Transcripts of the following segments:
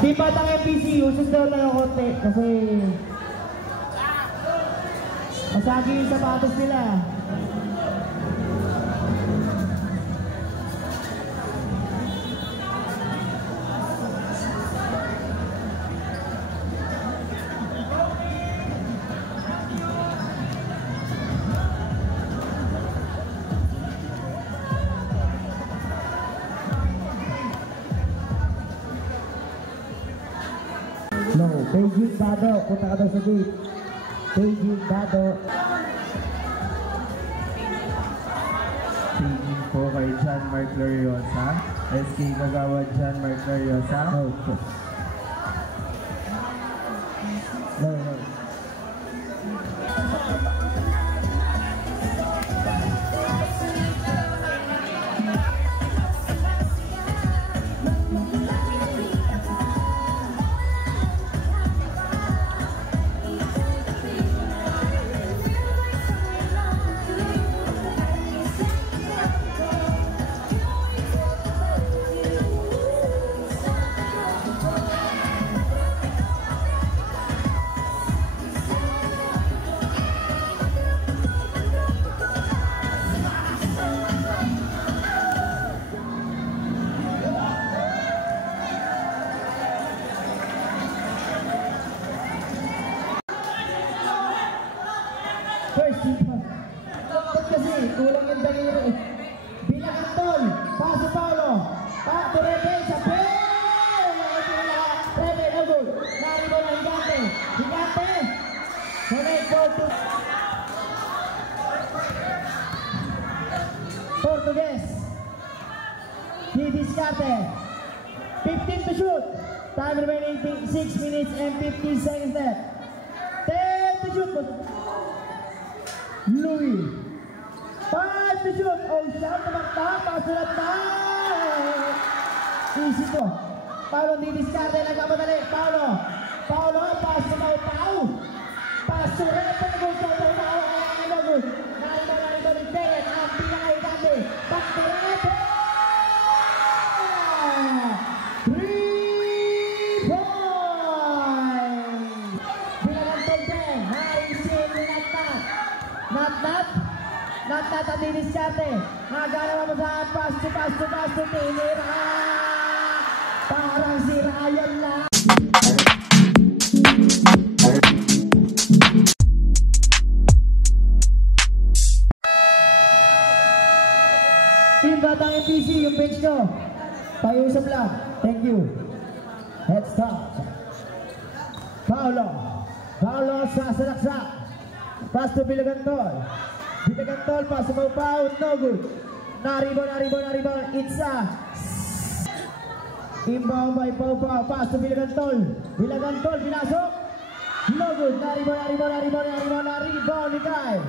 Di Batang MPC, usod daw tayo konti kasi masagi yung sapatos nila. No, Beijing Dado, punta ka daw sa gate. Beijing Dado. Tingin po kay John Mark Gloriosa. SK Kagawad John Mark Gloriosa. Okay. No. First, kasi kulang yung daliri. Bilang Antol, paso Paulo, to Rebe, sa Rebe, no good. Narito na Higante, connect ball to Portugues. Discarte, 15 to shoot. Time remaining 6 minutes and 15 seconds left. 10 to shoot. Louis, 5 to shoot. Oh, shot naman ta, pasulat na. Easy to. Paulo didiscarte, nagkamadali. Paulo, pass to Pau. Pass to Repe, good to Pau. Narito ni Derek, ang pinakahigante. Back to Repe. 3 points. Bilangan Tolten, naisin ni Not ang diniskarte. Nagana mo sa pass to tinira. Parang si Ryan lang. Team Batang MPC, yung bench nyo. Payusap lang. Thank you. Head start. Paulo sa salaksak. Pass to Bilagantol. Pass to Pau, no good. Naribon. Itza. Inbound by Pau. Pass to Bilagantol. Pinasok. No good. Naribon ni Kai.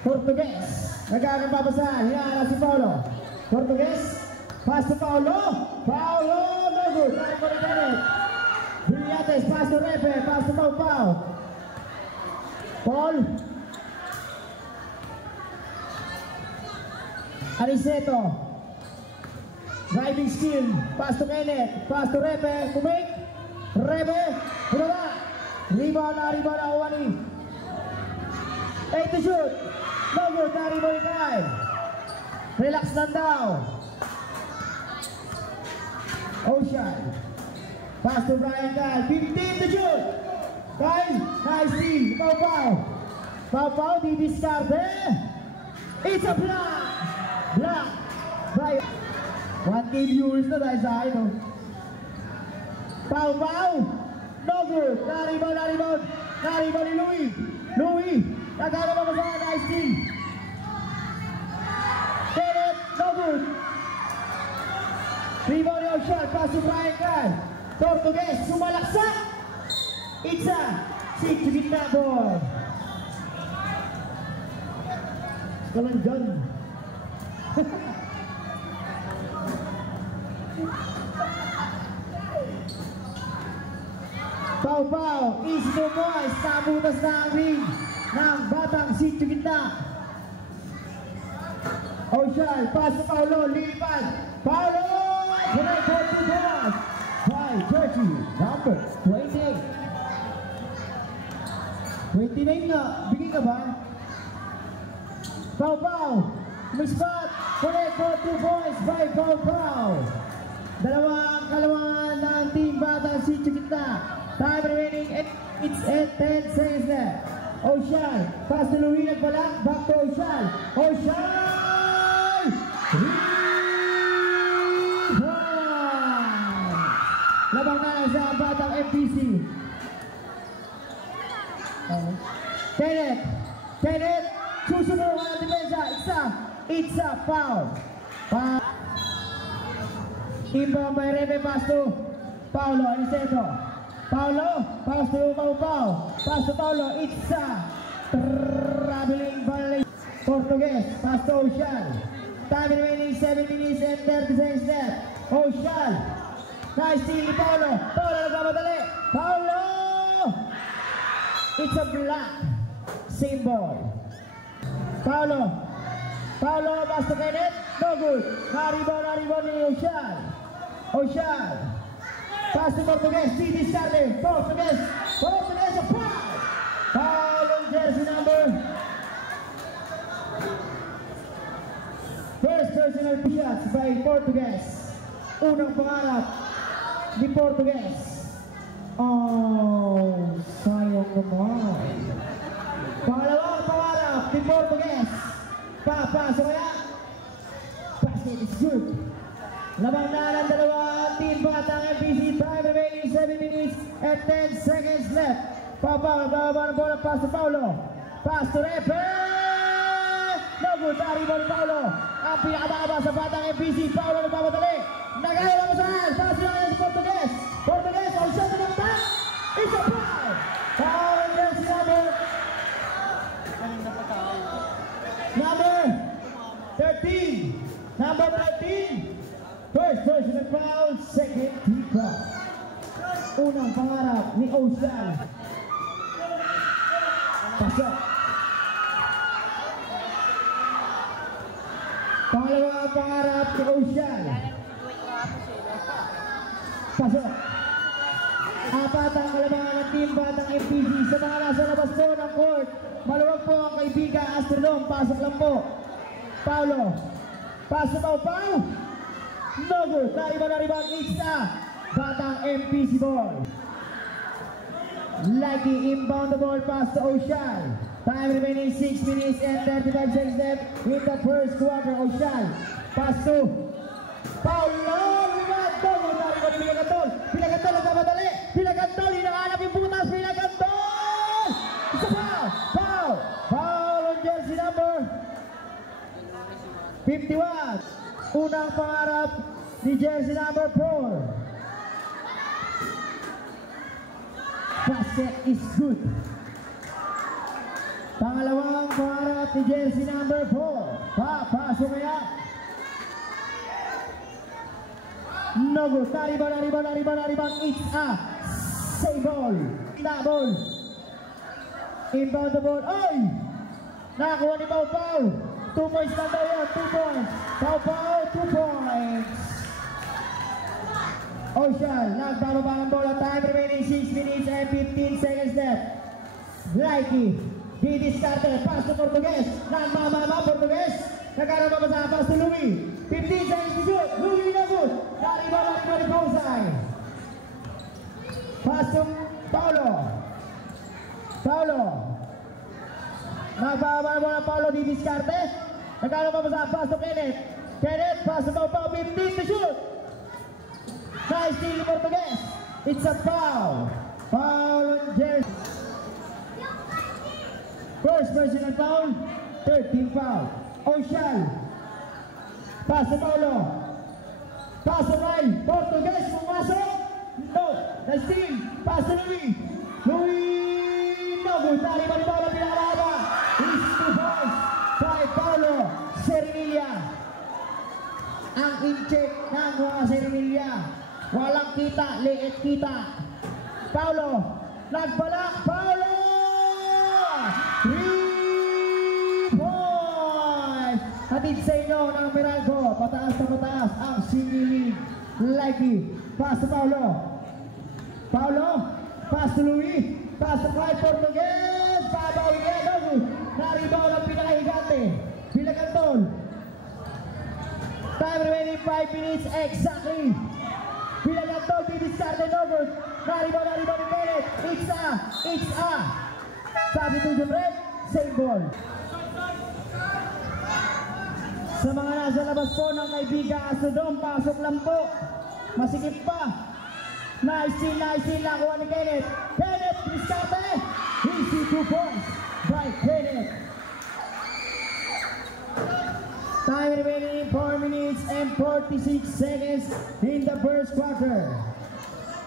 Portugues. Nagkagang papasahan. Hinaan si Paulo. Portugues. Pass to Paulo, no good. Naribon ni Kenneth. Brillates. Pass to Repe. Pass to Pau. Paul. Aniceto. Driving skill. Pass to Kenneth. Pass to Repe. Kumik. Repe. Punala. Rebound na Owani. 8 to shoot. No good. Naribon ni Kai. Relax lang daw. Ocean. Pass to Brian Kyle. 15 to shoot. Kyle. Nice steal. Pau. Didiscarte. It's a block. Right. 1K viewers na dahil sa akin. Pau. No good. Naribon ni Louis. Nagkakaroon mo sa nice team. Kenneth. No good. Rebound yung shot. Pass to Brian Kyle. Portugues. Sumalaksak. Itza. Sik to gitna ball. Kalanjan. Pau, easy to boys, nabutas na ang ring ng Batang Sitio Gitna. Ocean, pass to Paulo, lilipad. Paulo! Connect for 2 points by George jersey number 28. 29 nga, bigay ka ba? Pau Pau, spot, connect for 2 points by Pau Pau. Dalawang kalamangan ng Team Batang Sitio Gitna. Time remaining, it's 10 seconds left. Ocean, pass to Louie, nagbalak, back to Ocean. Ocean! 3 points! Labang na sa Batang MPC. Kenneth, susunod ang depensa, it's a foul. Inbound by Rebe, pass to Paulo, Aniceto. Paulo, pass to Pau Pau. Pass to Paulo, it's a traveling violation. Portuguese, pass to Ocean. Time remaining 7 minutes and 30 seconds left. Ocean. Nice steal ni Paulo. Paulo nagmamadali. Paulo! It's a black symbol. Paulo, pass to Kenneth. No good. Naribon ni Ocean. Ocean. Pass to Portuguese. CD starting. Portuguese. A foul. Foul on jersey number. First personal shots by Portuguese. Unang pangarap ni Portuguese. Oh, sayang naman. Pangalawang pangarap ni Portuguese. Papasok kaya. Basket is good. Labang na ng dalawang Team Batang MPC. Time remaining 7 minutes and 10 seconds left. Bababa ng bola. Pass to Paulo. Pass to Repe. No good. Naribon ni Paulo. Ang pinakababa sa Batang MPC. Paulo nagmamadali. Nagaya lang sa hand. Pass to Portuguese. Portuguese. All shot to the back. It's a foul. Foul against number 13. Number 13. First personal foul, second team foul. Unang pangarap ni Ocean. Pasok. Pangalawang pangarap ni Ocean. Pasok. Apat ang kalamangan ng Team Batang MPC. Sa mga nasa labas po ng court, maluwag po ang kaibigan Astrodome. Pasok lang po. Paulo. Pasok Pau Pau. No good. Naribang Itza. Batang MPC ball. Lucky inbound the ball pass to Ocean. Time remaining 6 minutes and 35 seconds left in the first quarter. Ocean. Pass to Paulo. Pinagantol nagmamadali. Pinagantol, hinahanap yung butas. Pinagantol! It's a foul! Foul on jersey number 51. Unang pangarap ni jersey number 4. Basket is good. Pangalawang pangarap ni jersey number 4. Papasok kaya. No good. Naribang. It's a save ball. Ball. Inbound the ball. Oy! Nakakuha ni Pau Pau. 2 points lang daw yun. 2 points. Pau Pau, 2 points. Ocean. Nagbababa ng bola. Time remaining 6 minutes and 15 seconds left. Likey. Didiscarte. Pass to Portuguese. Nagmamama Portuguese. Nagkaroon pa sa pass to Louie. 15 seconds to shoot. Louie na good. Naribon ni Pausay. Pass to Paulo. Nagbababa ng bola. Paulo didiscarte. Nagkaroon pa sa pass to Kenneth. Pass to Pau Pau. 15 to shoot. Nice steal ni Portuguese. It's a foul. Foul on jersey. First personal foul. Third team foul. Ocean. Pass to Paulo. Pass to Ray. Portuguese. Pumasok. No. Nice steal. Pass to Louie. No good. Tali pa ni Paulo. Pinakababa. It's 2 points by Paulo Sermilia. Ang in-check ng mga Sermilia. Walang kita, liit kita. Paulo, nagbalak. Paulo! 3 points! Hatid sa inyo ng Meralco. Pataas na pataas ang Singili. Likey. Pass to Paulo. Paulo, pass to Louis, pass to Clyde Portugues, babawi niya, Nogu, naribaw ng pinakahigante, Pilagantol. Time remaining 5 minutes exactly. Pilagantol, bibiscarte, Nogu, naribaw ni Bennett, it's a, substitution red, same ball. Sa mga nasa labas po ng kaibigan Asodong, pasok lang po. Masikip pa. Nice steal nakuha ni Kenneth. Kenneth, discarte. Easy 2 points by Kenneth. Time remaining 4 minutes and 46 seconds in the first quarter.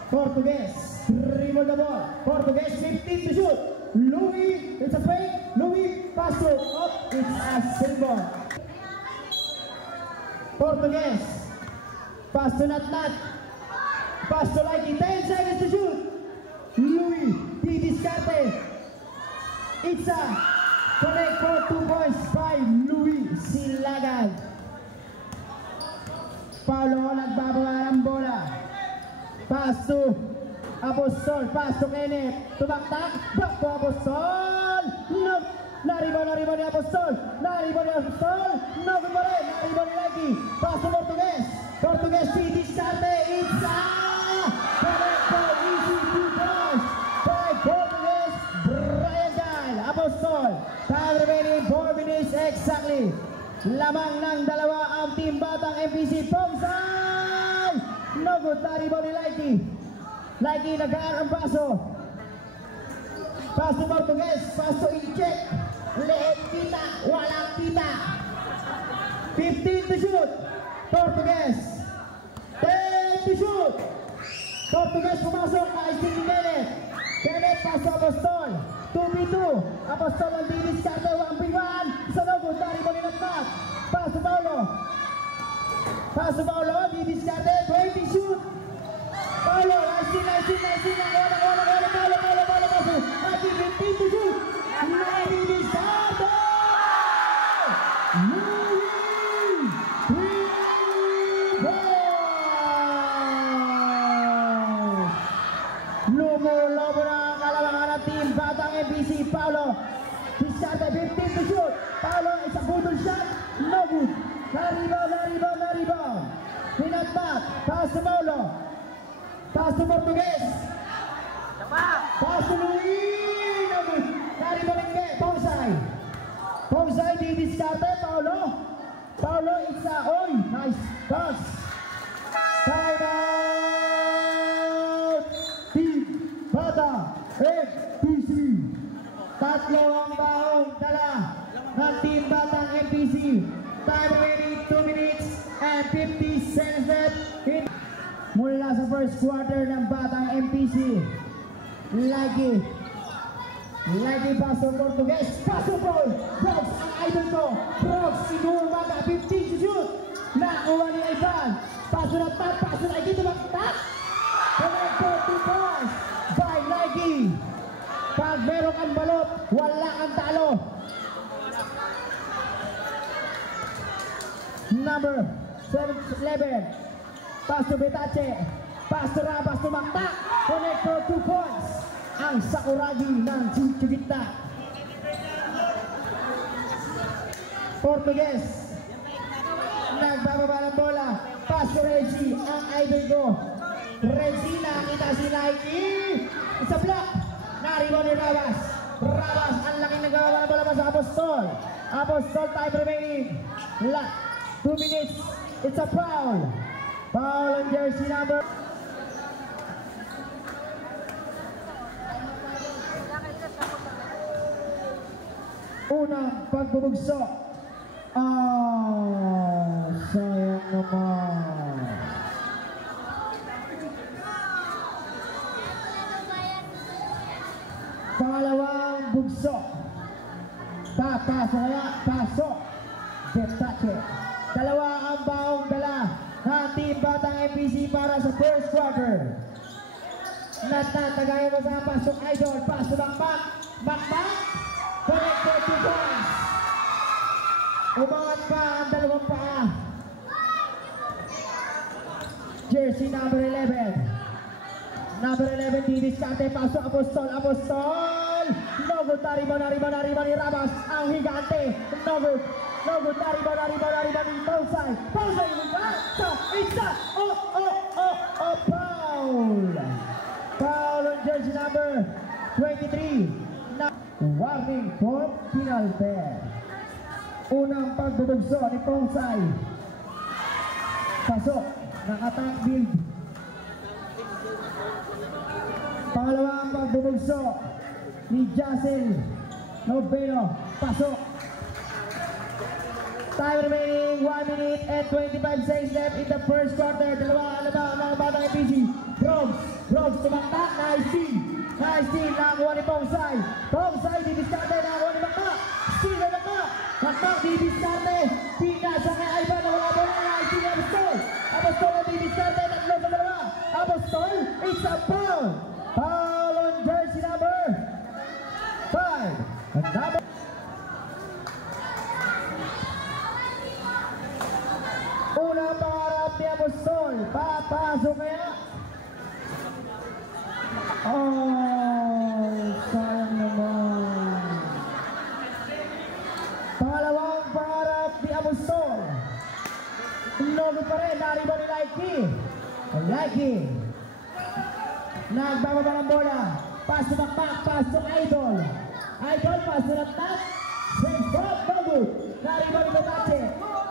Portugues, dribble the ball. Portugues, 15 to shoot. Louis, it's a fake. Louis, pass to up. It's a single. Portugues, pass to Nat, pass to Likey, 10 seconds to shoot. Louis, discarte. It's a connect for 2 points by Louis Silagan. Paulo nagbababa ng bola. Pass to Apostol, pass to Kenneth. Tumaktak, back to Apostol. Naribaw ni Apostol. Nogu pa rin. Naribaw ni Likey. Pass to Portugues, discarte. It's a connect for easy 2 points by Portugues. Brian Kyle. Apostol. Time remaining 4 minutes exactly. Lamang ng dalawa ang team Batang MPC. Pongsay! Nogu, naribaw ni Likey. Likey nag-aarang paso. Pass to Portugues, pass to Incheck. Leeg kita, walang kita. 15 to shoot. Portugues, 10 to shoot. Portugues pumasok, na-steal ni Kenneth. Kenneth, pass to Apostol. 2v2. Apostol ang didiskarte, 1v1. Sa Nogu, naribaw ni Nagnak. Pass to Paulo, didiskarte, 20 shoot. Paulo, nice. Paulo, paso. Aquí, 15 to shoot. Didiskarte. Louis, 3 points. Lumulobo na ang kalabangan ng team Batang MPC. Paulo, diskarte, 15 to shoot. Paulo, it's a budol shot. No good. Naribaw. Hinatback. Pass to Paulo. Pass to Portugues. Pass to Louis. No good. Naribaw ng Pongsay, didiskarte. Paulo, it's a, nice pass. Time out. Team Batang MPC. Tatlo ang baong dala ng team Batang MPC. Time remaining 2 minutes and 50 seconds left. Mula sa first quarter ng Batang MPC. Likey pass to Portugues. Pass to Paul. Brooks ang idol ko. Brooks, inuumaga. 15 to shoot. Nakuha ni Ivan. Pass to Nagnak. Pass to Likey. Tumaktak. Connect for 2 points by Likey. Pag meron kang balot, wala kang talo. Number 11. Pass to Betache. Pass to Rabas. Tumaktak. Connect for 2 points. Ang Sakuragi ng Chivita. Portugues, nagbababa ng bola. Pass to Reggie, ang idol ko. Reggie, nakita si Likey. Sa block, naribaw ni Rabas. Ang laking nagbababa ng bola pa sa Apostol. Time remaining 2 minutes. It's a foul. Foul on jersey number. Unang pagbubugso. Sayang naman. Pangalawang bugso. Pasok. Betache. Dalawa ang baong dala ng team Batang MPC para sa first quarter. Natatagayan mo sa pasok idol. Pass to Bakbak. Connect for 2 points. Umangat pa ang dalawang paa. Jersey number 11. Number 11, didiskarte, pasok, Apostol, no good, na-rebound ni Ramos, ang higante, no good, na-rebound ni Pausay, foul on jersey number 23, warning for penalty. Unang pagbubugso ni Pausay, pasok ng attack build. Pangalawang pagbubugso ni Jacel Noveno, pasok. Time remaining 1 minute and 25 seconds left in the first quarter. Dalawa ang mga batang APC. Brooks tumaktak, nice team, nakakuha ni Pausay, didiskarte, nakakuha ni Makmak, steal na Makmak, didiskarte, pinasa kay Ivan na wala bola, nice team, Apostol na didiskarte, tatlo sa dalawa, Apostol, it's a foul on jersey number 5, unang pangarap ni Apostol, papasok kaya? Sayang naman. Pangalawang pangarap ni Apostol, logo pa rin, nariba ni Likey, nagbababa ng bola, pass to Makmak, pass to Idol, pass to Natnat, save ball, no good, nariba ni Betache,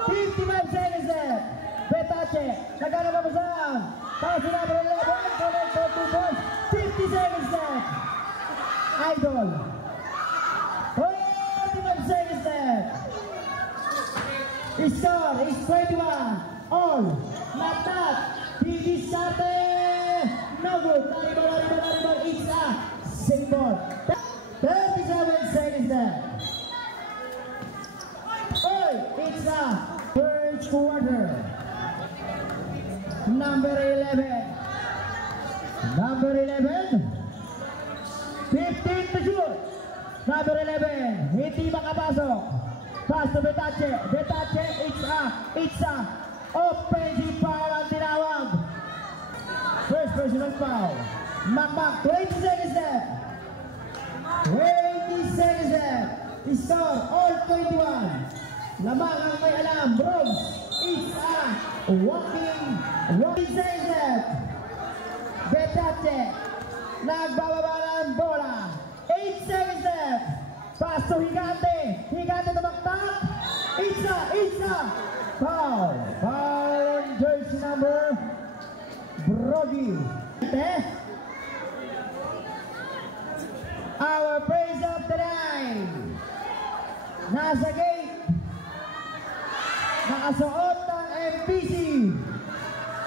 55 seconds left, Betache, nagkana ba saan? Pass to number 11, connect for 2 points, 50 seconds left, Idol, 45 seconds left, score is 21, all, Natnat, didiskarte, no good, nariba, it's a save ball, 37 seconds left. It's a first quarter. Number 11, 15 to shoot. Number 11, hindi makapasok. Pass to Betache, it's a offensive foul ang tinawag. First personal foul. Makmak, 20 seconds left. 20 seconds left. Score, all 21. Lamang ang may alam, Brooks, it's a walking seconds left. Betache, nagbababa ng bola, 8 seconds left. Pass to Higante tumaktak, it's a foul on jersey number Brody. Our praise of the night, nasa gate, nakasuot ng MPC,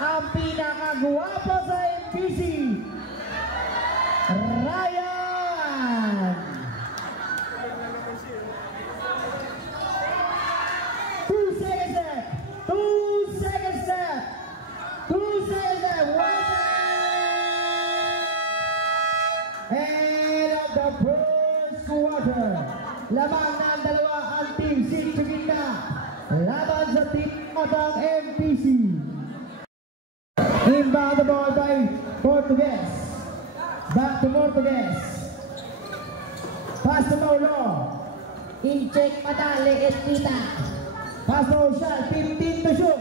ang pinakagwapo sa MPC, Ryan. 2 seconds left, 2 seconds left, 2 seconds left, and at the first quarter, lamang na ang dalawa ang team Sigtugita laban sa team atang MPC. Inbound the ball by Portugues. Back to Portugues. Pass to Paulo. In-check mata, leet kita. Pass to Oshal, 15 to shoot.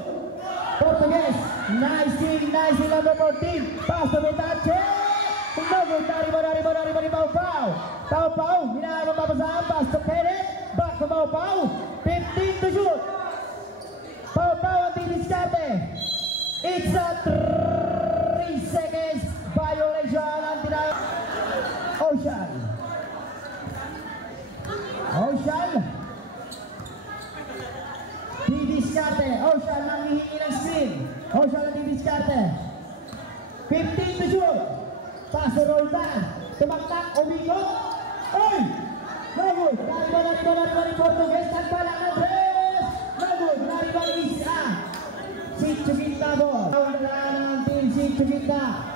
Portugues, nice team, number 14. Pass to Betache. No good, nariba ni Pau, hinahan ang mapasahan. Pass to Kenneth. Back to Pau, 15 to shoot. Pau ang didiskarte. It's a 3 seconds violation ang tinawag. Oshal didiskarte. Oshal nanghihingi ng screen. Oshal didiskarte. 15 to shoot. Pass to Roldan. Tumaktak, umigo. Oy! No good. Nariba ni Portugues. Nagbalak ng tres. No good. Nariba ni Isa. Sigtugita ball. Tawagan ng team Sigtugita.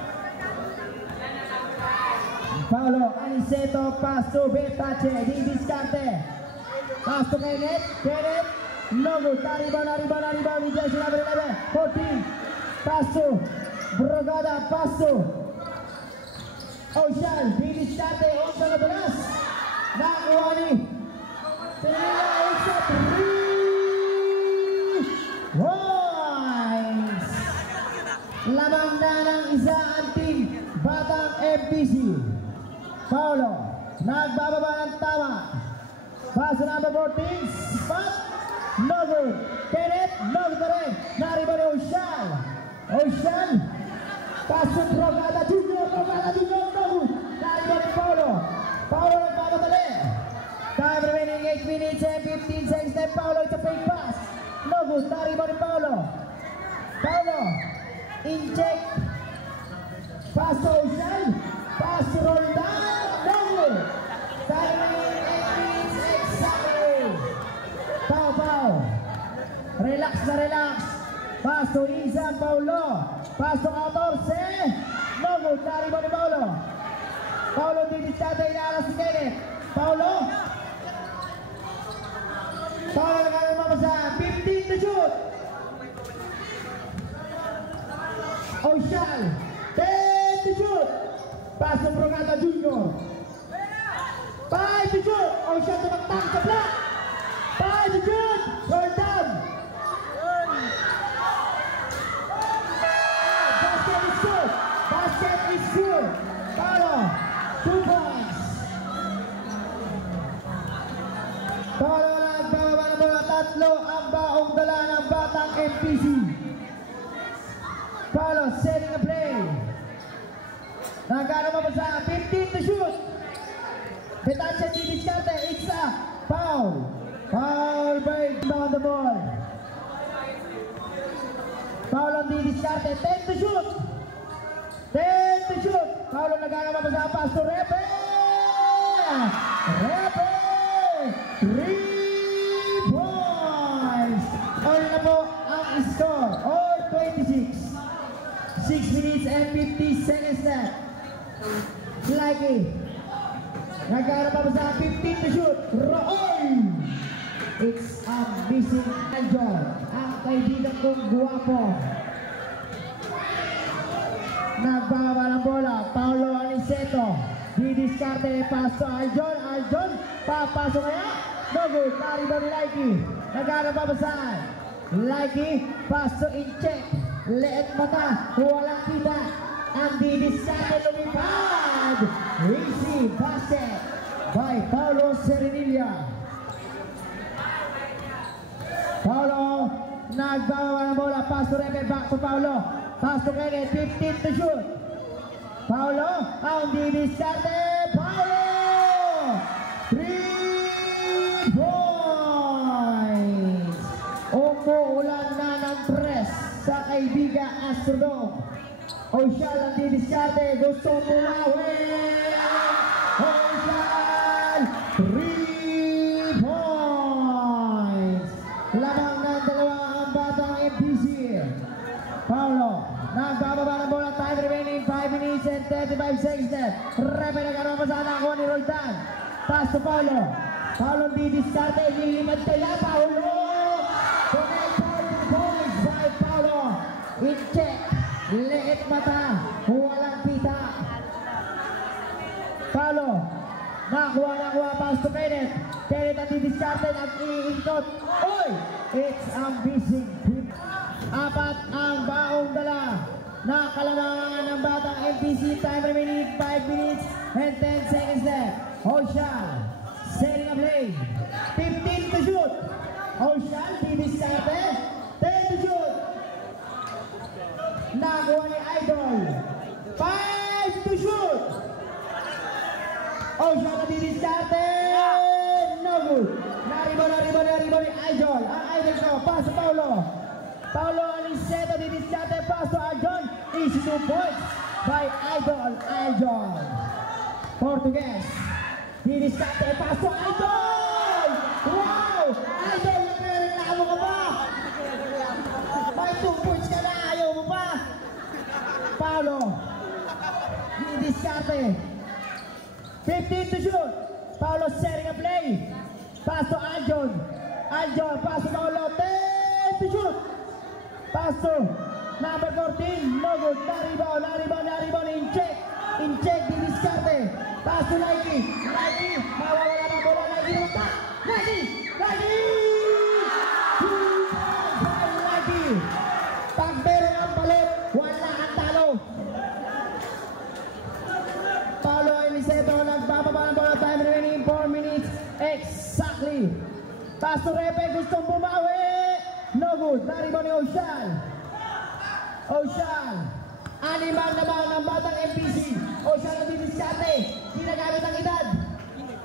Paulo, Aniceto, pass to Betache. Didiskarte. Pass to Kenneth. No good. Nariba ni Jesse number 11. 14. Pass to Brogada. Pass to nakuha ni Serenilla. It's a 3 points. Lamang na ng isa ang team Batang MPC. Paulo, nagbababa ng tama. Pass to number 14, spot, no good. Kenneth, no good rin. Nariba ni Ocean. Ocean, pass to Progata Junior, no good. Nariba ni Paulo. Paulo nagbabatali. Time remaining 8 minutes and 15 seconds. Then Paulo, it's a fake pass. No good, nariba ni Paulo. Paulo, inject. Pass to Ocean. Pass to Roldan. No good. Time remaining 8 minutes exactly. Pau. Relax na relax. Pass to Isa Paulo. Pass to 14. No good. Nariba ni Paulo. Paulo didiscarte. Inalas si Kenneth. Paulo nagkaroon mapasa. 15 to shoot. Ocean. 10 to shoot. Pass to Progata Junior. 5 to shoot. Ocean tumaktang sa block. 5 to shoot. Well done. Basket is good. Basket is good. Paulo, 2 points. Paulo nagbababa ng mga tatlo ang baong dala ng Batang MPC. Paulo setting a play. Nagkano pa sa 15 to shoot. Betancia didiscarte. It's a foul. Foul by down the ball. Paulo didiscarte. 10 to shoot. 10 to shoot. Paulo nagkano pa sa pass to Repe. Repe. 3 points. All na po ang score. All 26. 6 minutes and 50 seconds left. Likey. Nagkaroon pa sa 15 to shoot. Roy. It's a missing Aljon. Ang kaibigan kong guwapo. Nagbaba ng bola. Paulo Aniceto. Didiscarte. Pass to Aljon. Aljon. Papasok kaya. No good. Nariba ni Likey. Nagkaroon pa sa Likey. Pass to Incheck. Leet mata. Walang kita. Ang didiscarte lumipad. Easy basket by Paulo Serenilla. Paulo nagbababa ng bola. Pass to Repe. Back to Paulo. Pass to Kenneth. 15 to shoot. Paulo ang didiscarte. Paulo 3 points. Umuulan na ng press sa kaibigan Astrodome. Ocean ang didiscarte. Gusto pumawin. Ocean 3 points. Lamang ng dalawa ang Batang MPC. Paulo nagbababa ng bola. Time remaining 5 minutes and 35 seconds. Repe nagkaroon pa sa nakuha ni Roldan. Pass to Paulo. Paulo didiscarte. Nilimad kaya Paulo. 12 points by Paulo. In check. Leet mata, walang pita. Paulo, nakuha, pass to Kenneth. Kenneth ang didiscarte at iintot. Oy! It's a missing hit. 4 ang baong dala. Nakalamangan ng Batang MPC. Time remaining 5 minutes and 10 seconds left. Ocean, setting a play. 15 to shoot. Ocean, didiscarte. 10 to shoot. Nakuha ni Idol. 5 to shoot. Ocean na didiscarte. No good. Nariba ni Idol. Ang Idol ko. Pass to Paulo. Paulo Aniceto didiscarte. Pass to Idol. Easy 2 points by Idol. Portuguese. Didiscarte. Pass to Idol. Wow! Idol, nagreklamo ka ba? May 2 points ka na. Ayaw mo pa. Paulo. Didiscarte. 15 to shoot. Paulo setting a play. Pass to Aljon. Pass to Paulo. 10 to shoot. Pass to number 14. No good. Naribaw. Incheck. Didiscarte. Pass to Likey. Mawawala pa bola lagi letak. Lagi. Lagi. Pag meron ang balot, wala ang talo. Paulo Aniceto nagbababa ng bola. Time remaining 4 minutes exactly. Pastor Repe gustong bumawi. No good. Naribo ni Ocean. Animal naman ng batang MPC. Ocean na didiskate. Ginagamit ang edad.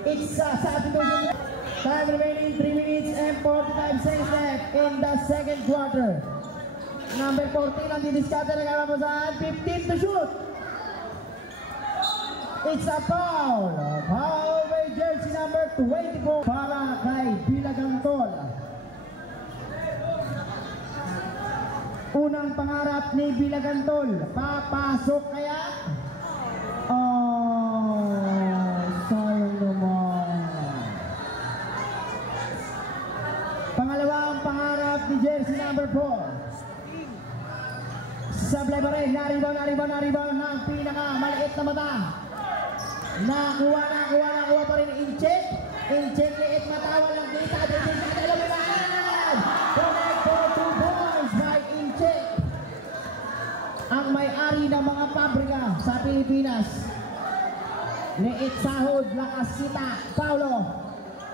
It's substitution. Time remaining 3 minutes and 45 seconds left in the second quarter. Number 14 ang didiskate na kamapasahan. 15 to shoot. It's a foul. Foul by jersey number 24 para kay Bilagantol. Unang pangarap ni Bilagantol. Papasok kaya? Sayang naman. Pangalawang pangarap ni jersey number 4. Sablay pa rin. Naribaw ng pinakamaliit na mata. Nakuha pa rin. Incheck liit mata. Walang kita. Connect for 2 points by Incheck. Ang may-ari ng mga pabrika sa Pilipinas. Liit sahod, lakas kita. Paulo.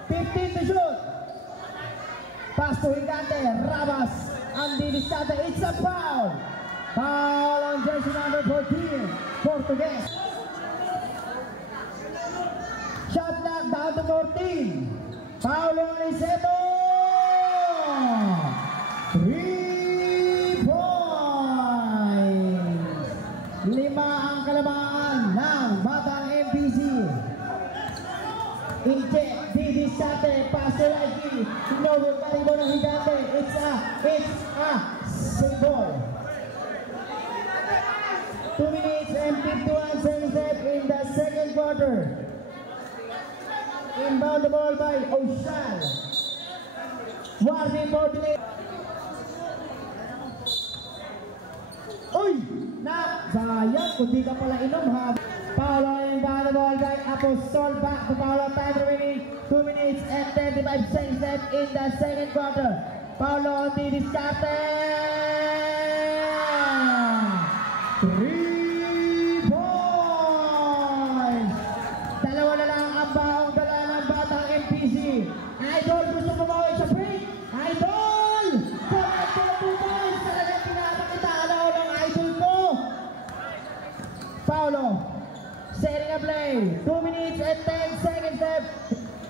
15 to shoot. Pass to Higante. Rabas. Ang didiskate. It's a foul. Foul on jersey number 14. Portuguese. Shot clock down to 14. Paulo Aniceto. 3 points. 5 ang kalamangan ng batang MPC. Incheck, didiskate, paso lagi. Sinobot ka rin mo ng Higante. It's a symbol. 2 minutes and 51 seconds left in the second quarter. Inbound the ball by Ocean. Warning for delay. Uy! Sayang, kung di ka pala inom ha. Paulo inbound the ball by Apostol. Back to Paulo. Time remaining 2 minutes and 35 seconds left in the second quarter. Paulo didiskate. 3 points. Dalawa na lang ang baong dala ng batang MPC. Idol, gusto pumawi sa break. Idol! Connect to 2 points. Talagang pinapakita ng idol ko. Paulo, setting a play. 2 minutes and 10 seconds left.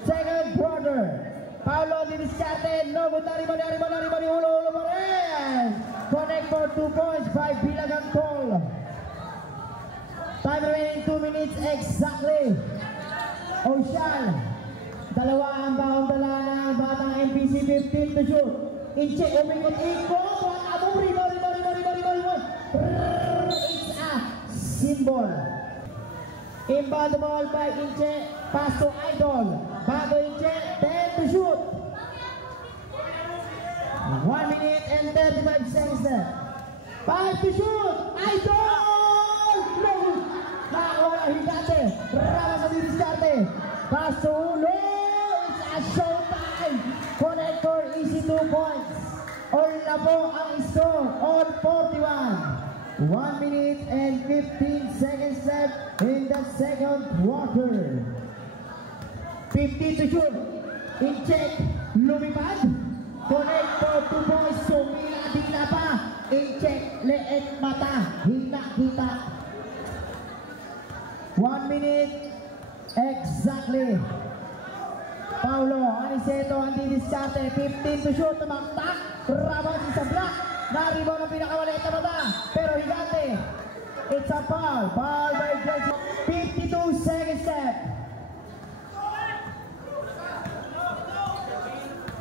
Second quarter. Paulo didiskate. No good. Naribo. Ulo pa rin. Connect for 2 points by Bilagantol. Time remaining 2 minutes exactly. Ocean. Dalawa ang baong dala ng batang MPC. 15 to shoot. Incheck. Umikot-ikot. Rebound. It's a symbol. Inbound the ball by Incheck. Pass to Idol. Bago Incheck. 10 to shoot. 1 minute and 35 seconds left. 5 to shoot. Idol! No! Nakakuha ng Higante. Rama sa didiskarte. Pass to Ulo. It's a showtime. Connect for easy 2 points. All na po ang score. All 41. 1 minute and 15 seconds left in the second quarter. 50 to shoot. Incheck. Lumipad. Connect for 2 points. Sumila pa. Incheck. Leet mata. Hina kita. 1 minute exactly. Paulo Aniceto ang didiskarte. 15 to shoot. Tumaktak. Rabas sa block. Naribaw ng pinakawaliit na mata. Pero Higante. It's a foul. Foul by jersey. 52 seconds left.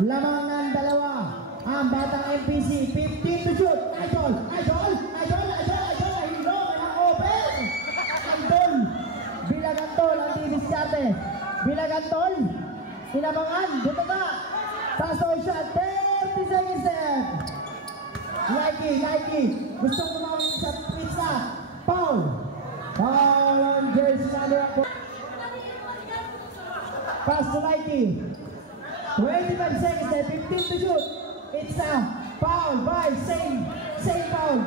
Lamang ng dalawa ang batang MPC. 15 to shoot. Idol. Hilo. May open. Idol. Bilagantol ang didiskarte. Bilagantol. Inabangan. Dito ka. Paso shot. 30 seconds left. Nike. Gusto tumawin sa pizza. Foul on jersey number 4. Pass to Mikey. 25 seconds left. 15 to shoot. It's a foul by same foul.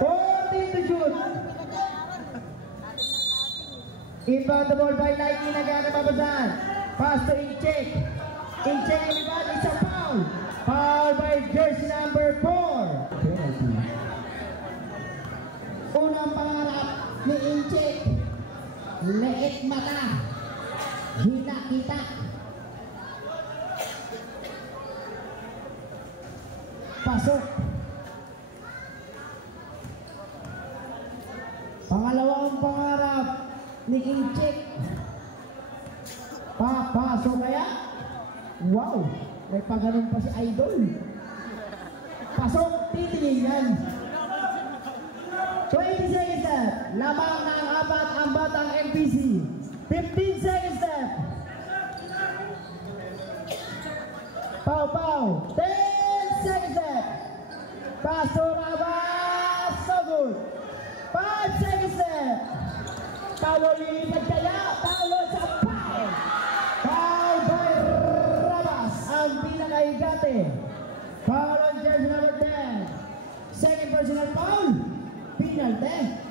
14 to shoot. Inbound the ball by Nike. Nagkakababasan. Pass to Incheck. Incheck everybody. It's a foul. Foul by jersey number 4. Penalty. Unang pangarap ni Incheck. Leet mata. Hina kita. Pasok. Pangalawang pangarap ni Incheck. Papasok kaya? Wow! May paganon pa si Idol. Pasok, titingin 20 seconds left. Lamang ng apat ang batang MPC. 15 seconds left. Pau. 10 seconds left. Pass to Rabas. So good. 5 seconds left. Paulo lilipad kaya. Paulo sa foul. Foul by Rabas. Ang pinakahigate. Foul on jersey number 10. Second personal foul. Penalty.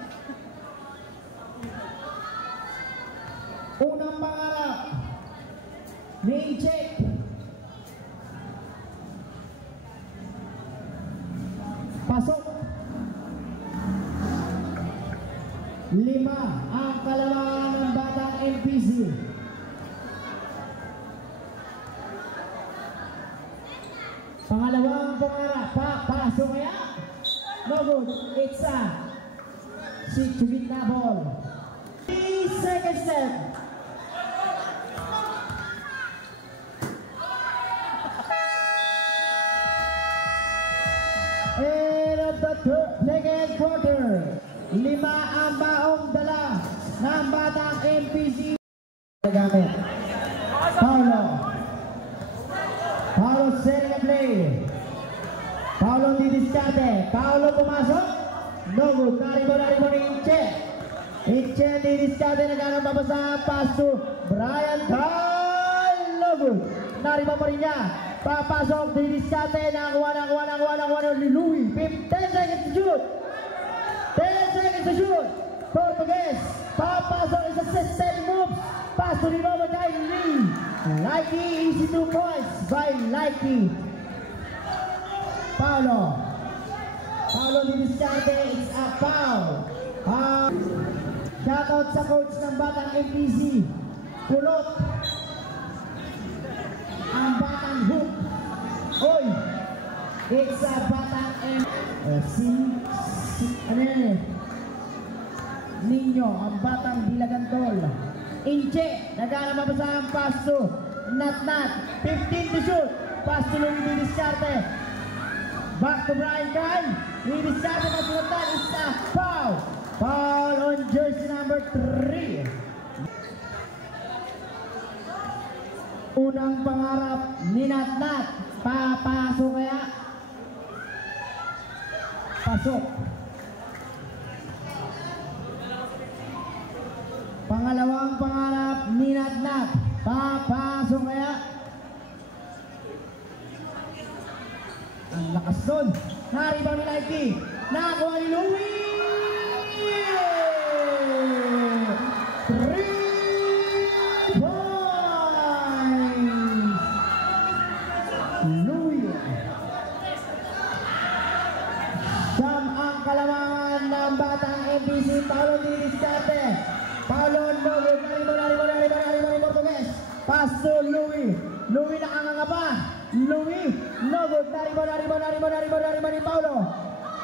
Unang pangarap ni Incheck. Pasok. 5 ang kalamangan ng batang MPC. Pangalawang pangarap. Pasok kaya? No good. It's a 6-bit na ball. 3 seconds left. End of the second quarter. 5 ang baong dala ng batang MPC. Gamit. Paulo setting a play. Paulo didiskarte. Paulo pumasok. No good. Naribo ni Incheck. Incheck didiskarte. Nagano babasa. Pass to Brian Kyle. No good. Naribo pa rin niya. Papasok. Didiskarte. Nakuha ni Louie. 10 seconds to shoot. 10 seconds to shoot. Portuguese. Papasok. It's a system move. Pass to Rinoba kay Lee. Likey. Easy 2 points by Likey. Paulo didiskarte. It's a foul. Shoutout sa coach ng batang MPC. Kulot ang batang hook. Oy, it's a batang Ninyo, ang batang Bilagantol. Inche, naghanap pa sa ang pass to Nat. 15 to shoot. Pass to Louie didiskarte. Back to Brian Kyle. Didiskarte na sunatan. It's a foul. Foul on jersey number 3. Unang pangarap ni Nat. Papasok kaya? Pasok. Pangalawang pangarap ni Nat. Papasok kaya? Ang lakas doon. Naribaw ni Nike. Nakakuha ni Louie. 3 points. Louie. Siyam ang kalamangan ng batang MPC. Paulo didiskarte. Paulo Nogo. Naribaw Portuguese. Pass to Louie. Louie nakanganga. Louie, no good. Naribo ni Paulo.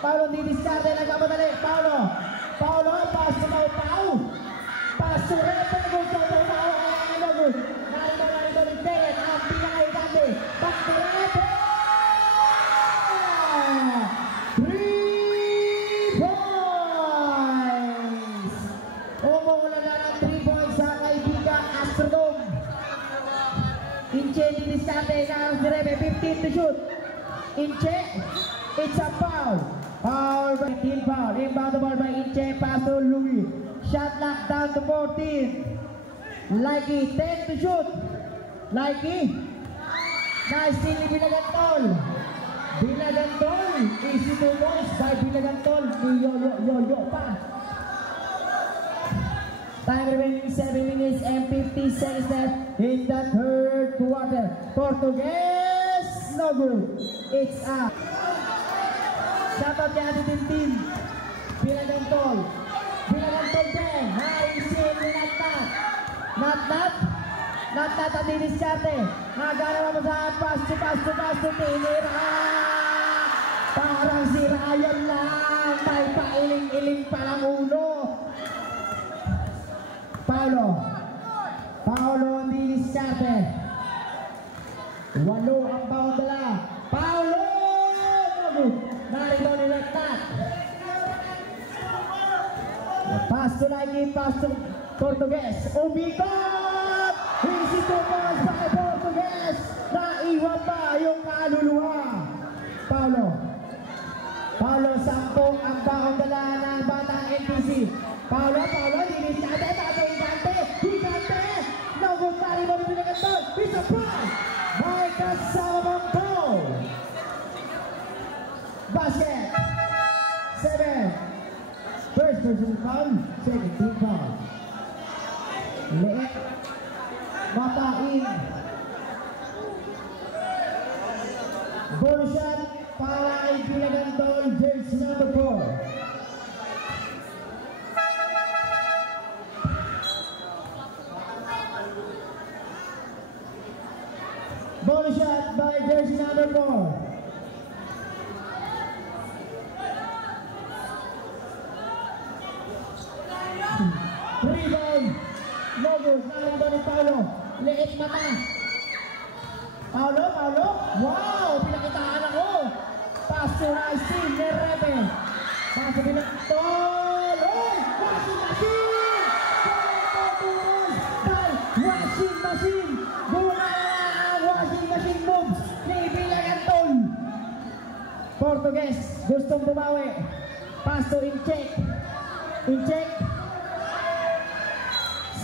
Paulo didiskarte, nagkamadali. Paulo, pass to Pau. Pass to Repe, no good. Naribo ni Ted, ang pinakahigante. Back to Repe. 3 points. Umuulan na ng 3 points sa kaibigan Astrodome. Inche didiskarte ng Repe, 15 to shoot. Inche, it's a foul. Foul by team foul. Inbound the ball by Inche, pass to Louie. Shot lock down to 14. Likey, 10 to shoot. Likey. Nice steal ni Bilagantol. Bilagantol. Easy to bounce by Bilagantol. Yo pa. Time remaining 7 minutes and 50 seconds left in the third quarter. Portuguese, no good. It's up. Dapat kaya ating team. Bilagantol. Bilagantol din. High steal ni Natnat. Natnat ang diniskarte. Nagana mo sa pass to tinira. Parang si Ryan lang. May pailing-iling palang ulo. Paolo ang diniskarte. 8 ang bawang dala. Paolo! Narito ni Natnat. Pass to Likey, pass to Portuguese. Umikot! Easy to pass by Portuguese. Naiwan pa yung kaluluwa. Paolo, 10 ang bawang dala ng batang NPC. Paolo, diniskarte. Higante! No-good tali mo rin pinagantol. It's a prize! May kasama mong goal. Basket. 7. First person foul. Second team foul. Leek. Matain. Goal shot para ay Bilagantol. Jersey number 4. Bonus shot by jersey number 4. Rebound. No good. Nalanda ni Paolo. Leek mata. Paolo. Wow! Pinakitaan ako. Pass to nice team. Nerebe. Pass to Bilagantol. Oh! Washing machine! Washing machine! Washing machine moves ni Bilagantol. Portuguese gustong bumawi. Pass to Incheck.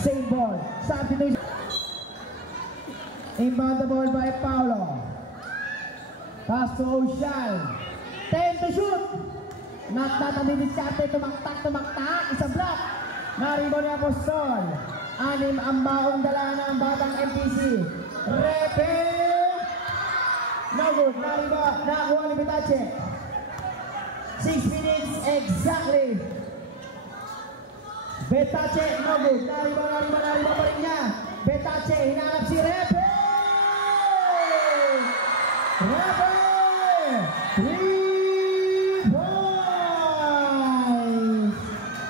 Same ball. Substitution. Inbound the ball by Paolo. Pass to Oshal. 10 to shoot. Natnat ang diniskarte. Tumaktak. Isa block. Naribo ni Apostol. 6 ang baong dala ng batang MPC. Repe. No good. Nakuha ni Betache. 6 minutes exactly. Betache, no good. Nariba pa rin niya. Betache, hinahanap si Repe. 3 points.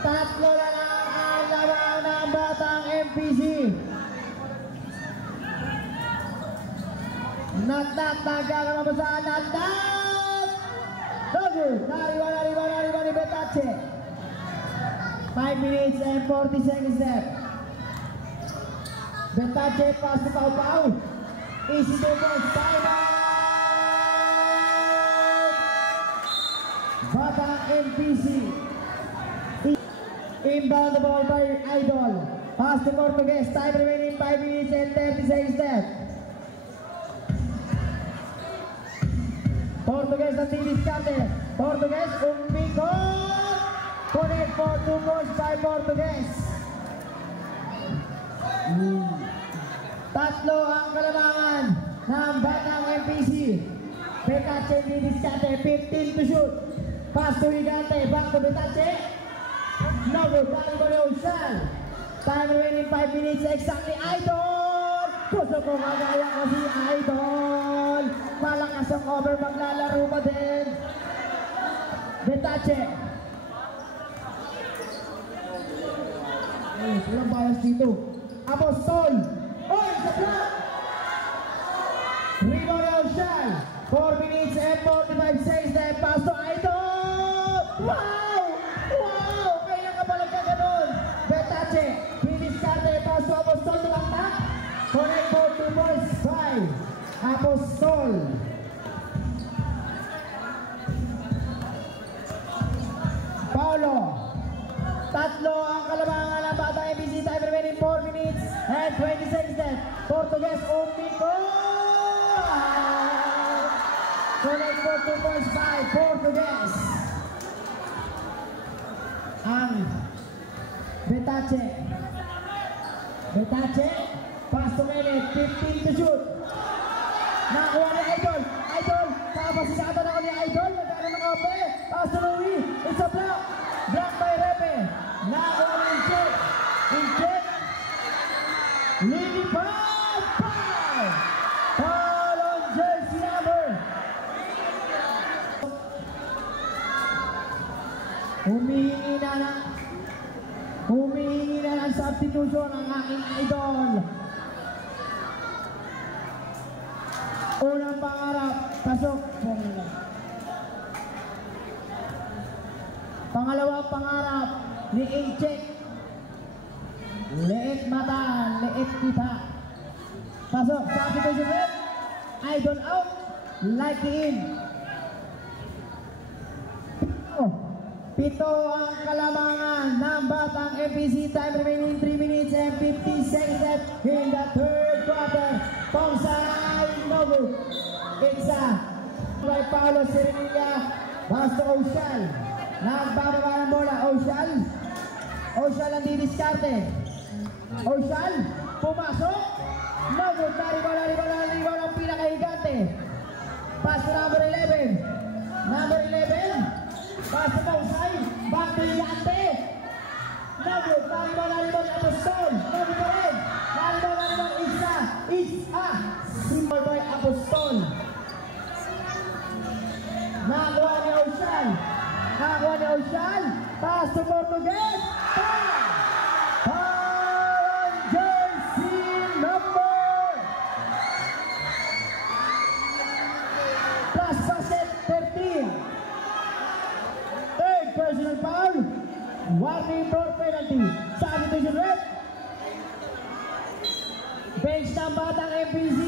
3 na lang ang laban ng batang MPC. Natnat, nagkakamabasahan. Natnat! No good. Nariba ni Betache. 5 minutes and 40 seconds left. Betache, pass to Pau. Easy to bounce. Time out! Batang NPC. Inbound the ball by Idol. Pass to Portuguese. Time remaining 5 minutes and 30 seconds left. Portuguese ang diniskarte. Portuguese, umikot. Connect for 2 points by Portuguese. 3 ang kalamangan ng batang MPC. Betache diniskarte. 15 to shoot. Pass to Higante. Back to Betache. No good. Balik ko ni Oshal. Time remaining 5 minutes exactly. Idol! Gusto ko kagaya ko si Idol. Malakas ang over. Maglalaro pa din. Betache. Walang bias dito. Apostol. Oh, sa block. Rebound Oshal. 4 minutes and 45 seconds left. Pass to Idol. Wow! Kailan ka pala ka ganun? Betache. Diniskarte. Pass to Apostol. Tumaktak. Connect for 2 points by Apostol. Paolo. 3 Tatlo ang kalabangan ng Batang MPC. Time remaining 4 minutes and 20 seconds left. Portuguese umiko. Connect for 2 points by Portuguese. Ang Betache. Betache. Pass to Menet. 15 to shoot. Nakuha ni Idol. Idol. Kapasigatan ako ni Idol. Nagkano ng kape. Pass to Louie. It's a block. Block by Repe. Nakuha ni Incheck. Incheck. Lilipad. Foul. Foul on jersey number. Humihingi na ng substitution ang aking Idol. Unang pangarap, pasok. Pangalawang pangarap ni Incheck. Leet mata, leet kita. Pasok, substitution red. Idol out, like in. Pito ang kalamangan ng Batang MPC. Time remaining 3 minutes and 50 seconds left in the third quarter. Pongsay Nogu. Isa. By Paulo Sirinilla. Pass to Oshal. Nagbababa ng bola. Oshal. Oshal ang didiskarte. Oshal. Pumasok. Nogu. Naribal ang pinakahigante. Pass to number 11. Number 11. Pass to Pongsay. Back to Yante. Nogu. Naribal Apostol. Nogu pa rin. Naribal Isa. Isa. Simple by Apostol. Nakuha ni Oshal. Pass to Portuguese. Foul jersey number. Plus basket 13. Third personal foul. Warning for penalty. Substitution red. Bench ng Batang MPC.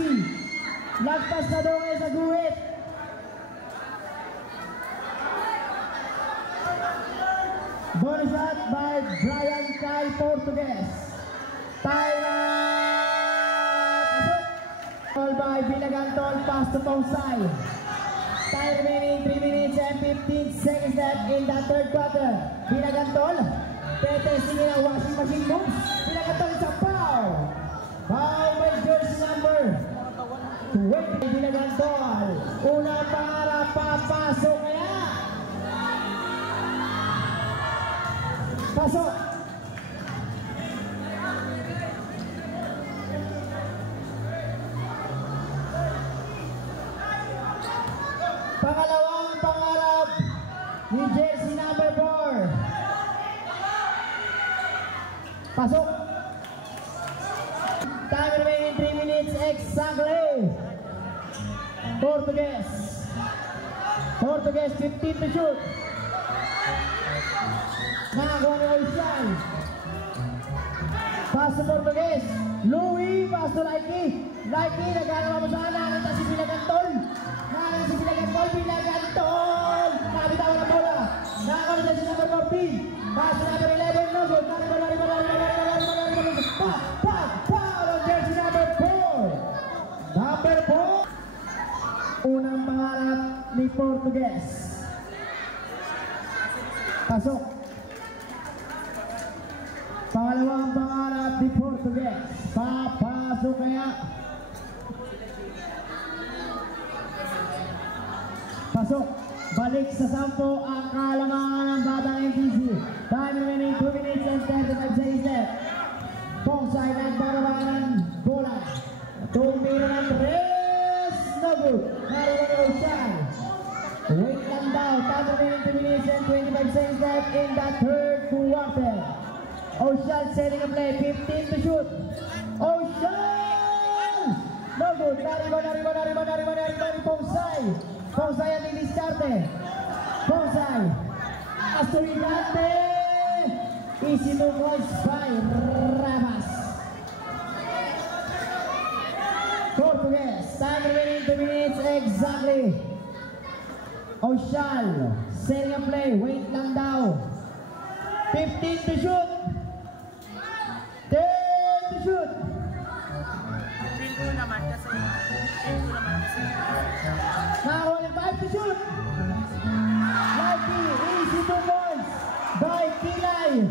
Lagpas na doon sa guhit. Bonus shot by Brian Kyle Portuguese. Time out. Ball by Bilagantol. Pass to Pongsay. Time remaining 3 minutes and 15 seconds left in the third quarter. Bilagantol. Tetesting ang washing machine moves. Bilagantol sa foul. Foul by jersey number 20. Bilagantol. Unang pangarap, papasok kaya. Pasok. Pangalawang pangarap ni jersey number 4. Pasok. Time remaining 3 minutes exactly. Portuguese 15 to shoot. Nakakuha ni Oshal. Pass to Portuguese. Louie, pass to Likey. Likey, nagkakaroon mo sana. Nakita si Bilagantol. Bilagantol. Nakabitawan ng bola. Nakakuha na si number 14. Pass to number 11. No good. Foul on jersey number 4. Number 4. Unang pangarap ni Portuguese. Pasok. Pangalawang pangarap ni Portuguese. Papasok kaya. Pasok. Balik sa 10 ang kalamangan ng Batang MPC. Time remaining 2 minutes and 35 seconds left. Pongsay nagbababa ng bola. Tumira ng rest. No good. Naroon ni Oshal. Wait lang daw. Time remaining 2 minutes and 25 seconds left in the third quarter. Oshal setting a play, 15 to shoot. Oshal! No good. Nariba Pongsay. Pongsay ang diniskarte. Pongsay. Astorigante. Isinukoy by Rabas. Portuguese. Time remaining 2 minutes exactly. Oshal setting a play. Wait lang daw. 15 to shoot. 10 to shoot. Feel ko naman kasi. Now only 5 to shoot. Lucky, easy 2 points by Kilay.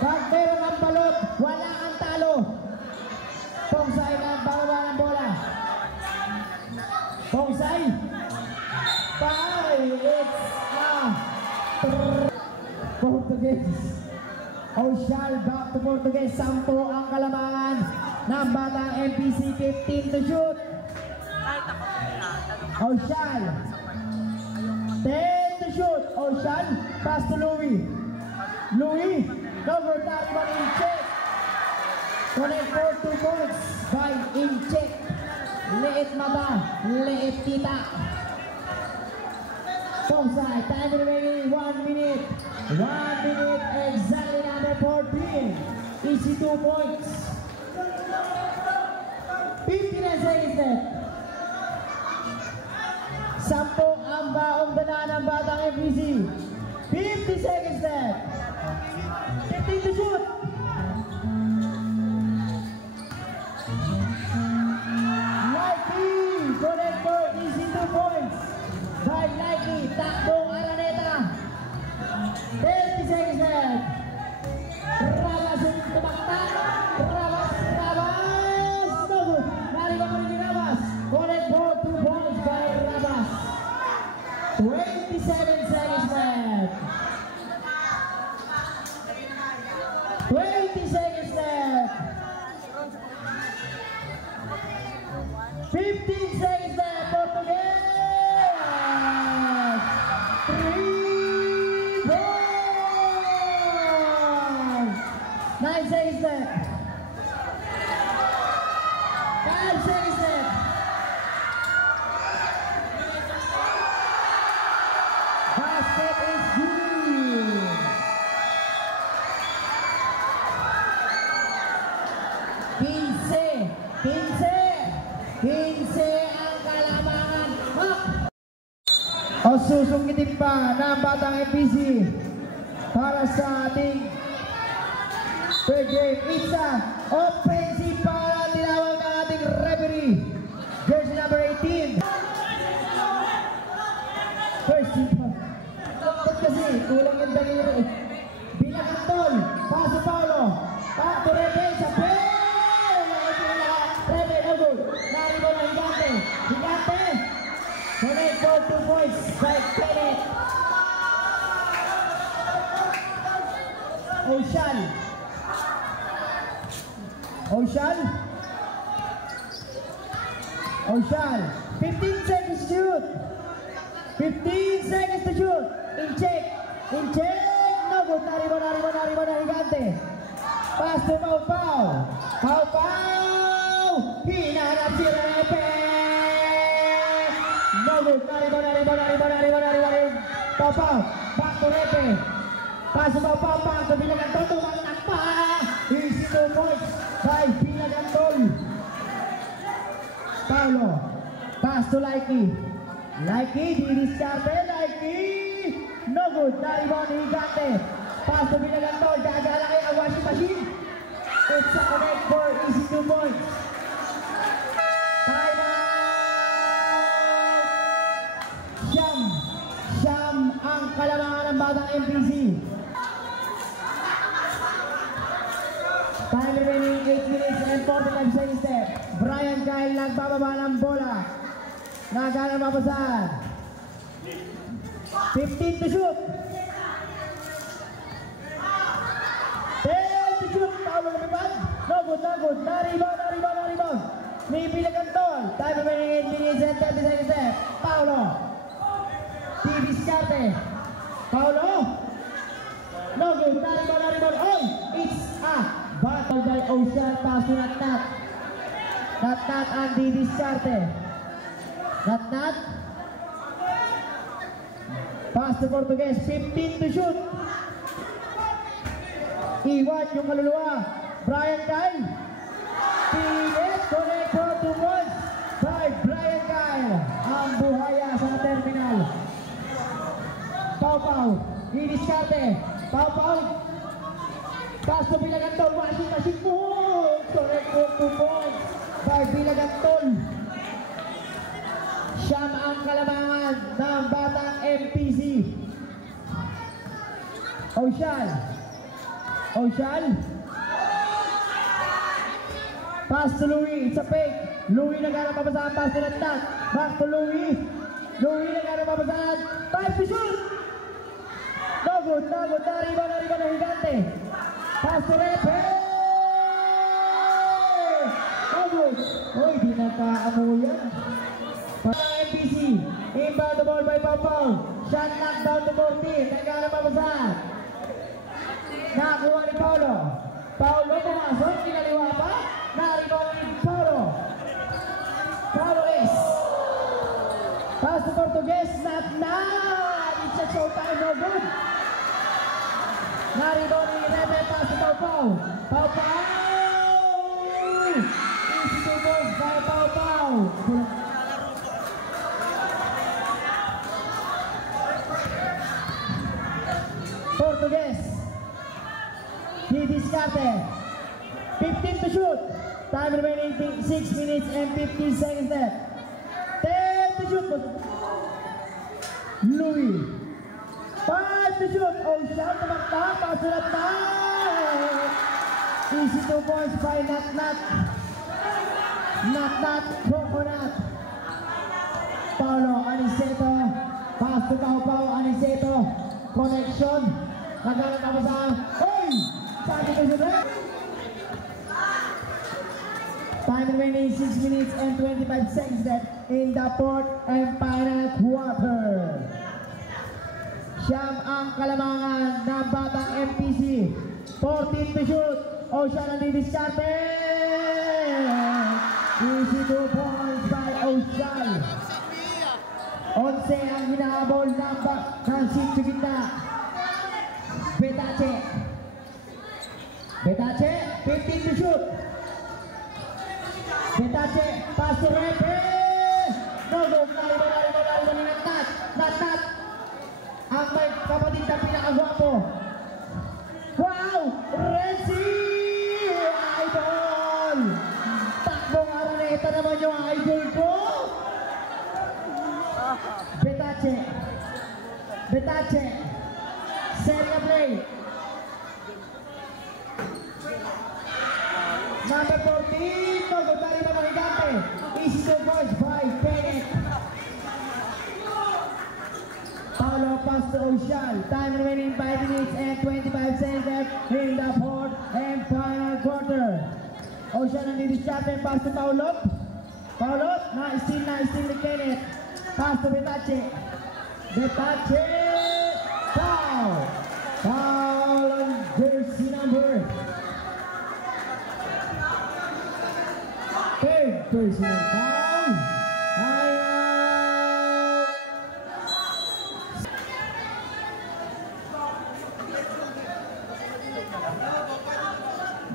Pag meron ang balot, wala ang talo. Pongsay na bababa ng bola. Pongsay. It's Portuguese. Oshal back to Portuguese. 10 ang kalamangan ng batang MPC. 15 to shoot. Oshal. 10 to shoot. Oshal. Pass to Louis. Louis. Cover that one in check. Connect for 2 points by in check. Leet mata. Leet kita. Pongsay. Time remaining 1 minute. 1 minute exactly number 14. Easy 2 points. 59 seconds left. 10 ang baong dala ng batang MPC. 50 seconds left. 15 to shoot. Likey. Connect for easy 2 points. By Likey. Takbong Araneta. 30 seconds left. Rabas yung tumaktak. Rabas. No good. Narinig ko rin Rabas. Connect for 2 points by Rabas. 27 seconds left. 20 seconds left. 15 seconds left. Portuguese. 3 points. 9 seconds left. 5 seconds left. Basket is good. 15 ang kalamangan. O susungitin pa ng batang MPC para sa ating third game. It's a offensive para tinawag ng ating referee. Jersey number 18. First team pa. Kasi kulang yung daliri. Bilagantol. Paso Paulo. Pato Rebe sa play. Rebe no good. Narito na Higante. Higante. Connect for 2 points by Kenneth. Oshal. Oshal. Oshal. 15 seconds to shoot. 15 seconds to shoot. In check. In check. No good. Narito na Higante. Pass to Pau Pau. Pau Pau. Hinanap si Repe. No good. Narito. Pau Pau. Back to Repe. Pass to Pau Pau. Pass to Bilagantol. Tumaktak pa. Easy 2 points by Bilagantol. Paulo. Pass to Likey. Likey. Didiskarte. Likey. No good. Naribon Higante. Pass to Bilagantol. Gagala kay ang washing machine. It's a connect for easy 2 points. Time out. Siyam ang kalamangan ng batang MPC. Time remaining 8 minutes and 45 seconds left. Brian Kyle nagbababa ng bola. Nagana mabasahan. 15 to shoot. 10 to shoot. Paulo lumipad. No good. Naribon. Ni Bilagantol. Time remaining 8 minutes and 30 seconds left. Paulo. Didiskarte. Paulo. No good. Naribon. Oh, it's a battle by Ocean. Pass to Natnat. Natnat ang Didiskarte. Natnat. Pass to Portuguese. 15 to shoot. Iwan yung kaluluwa. Brian Kyle. Pilit. Connect for 2 points by Brian Kyle. Ang buhaya sa terminal. Pau Pau. Didiskarte. Pau Pau. Pass to Bilagantol, washing machine move. Correct for 2 points by Bilagantol. Siyam ang kalamangan ng batang MPC. Ocean. Pass to Louie, it's a fake. Louie naghanap pabasahan, pass to Landat. Back to Louie. Louie naghanap pabasahan. 5 to shoot. No good. Nariba na Higante. Pass to Repe. No good. Uy, di nagkaamuyan. MPC. Inbound the ball by Pau. Shot knocked down to 14. Naghanap pabasahan. Nakakuha ni Paulo. Paulo pumasok, kinaliwa pa. Naribaw ni Paulo. Paulo is. Pass to Portugues, not. It's a showtime, no good. Naribaw ni Rebe, pass to Pau. Easy to goals by Pau. Portugues. He discarded. 15 to shoot. Time remaining 6 minutes and 15 seconds left. 10 to shoot. Louis. 5 to shoot. Ocean tumaktak. Pasulat na. Easy 2 points by Nat. Coconut. Paulo Aniceto. Pass to Pau. Aniceto. Connection. Naghanap ako sa... Oy! Sabi ko siya break. Time remaining 6 minutes and 25 seconds left in the fourth and final quarter. Siyam ang kalamangan ng batang MPC. 14 to shoot. Ocean ang didiskarte. Easy 2 points by Ocean. 11 ang hinahabol ng Sitio Gitna. Betache, 15 to shoot. Betache, pass to Repe. No good, nariba ni Nat. Ang may kapatid na pinakagwapo. Wow! Renzi! Idol! Takbong Araneta naman yung idol ko. Betache. Seria play. Number 14, no good, nariba ng Higante. Easy 2 points by Bennett. Paulo pass to Ocean. Time remaining 5 minutes and 25 seconds left in the fourth and final quarter. Ocean ang didischarge, pass to Paulo. Na-steal ni Kenneth. Pass to Betache. Foul on jersey number. Third personal foul.